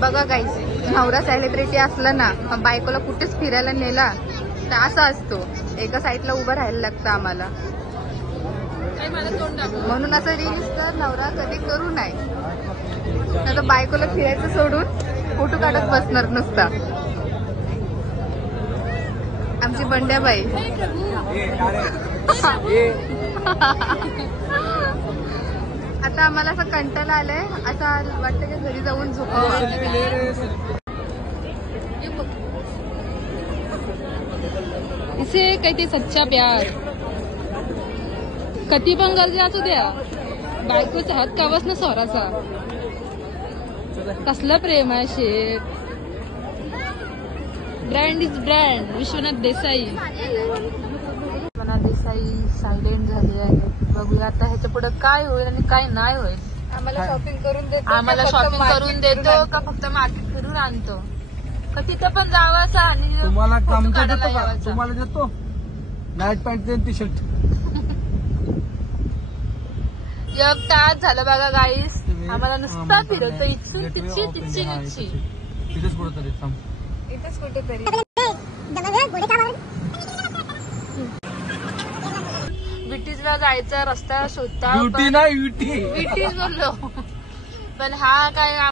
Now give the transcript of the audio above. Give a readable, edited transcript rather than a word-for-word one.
बघा गाईस, नवरा सेलिब्रिटी असला ना बायकोला कुठेच फिरायला नेला तर असा असतो, एका साईडला उभं राहायला लागतं आम्हाला. म्हणून असं रील्स तर नवरा कधी करू नये, नाही तर बायकोला फिरायचं सोडून फोटो काढत बसणार नुसता. आमची बंड्याबाई आता आम्हाला असं कंटाळा आलंय, असं वाटतं की घरी जाऊन झोपावं. इसे कहते सच्चा प्यार. कधी पण गरजे असू द्या, बायकोचा हात कावच ना स्वराचा. कसलं प्रेम आहे शेत. Brand is brand. Vishwanath Desai. Vishwanath Desai silent झाली आहे. बघूया आता ह्याच्या पुढे काय होईल आणि काय नाही होईल. आम्हाला शॉपिंग करून देतो, आम्हाला शॉपिंग करून देतो का फक्त मार्केट फिरून आणतो का तिथं पण जावाचा आणि तुम्हाला काम फोटो देतो काढायला का? यावाचा. तुम्हाला देतो नाईट पॅन्ट देईन, टी शर्ट. एक तास झालं बघा गाईस, आम्हाला नुसता फिरवतो इच्छून तिची तिची निची. तिथेच कुठेतरी थांब. इथेच कुठेतरी. ब्रिटिशला जायचा रस्ता शोधता ब्युटी नाही, ब्युटी. ब्रिटिश बोललो पण हा काय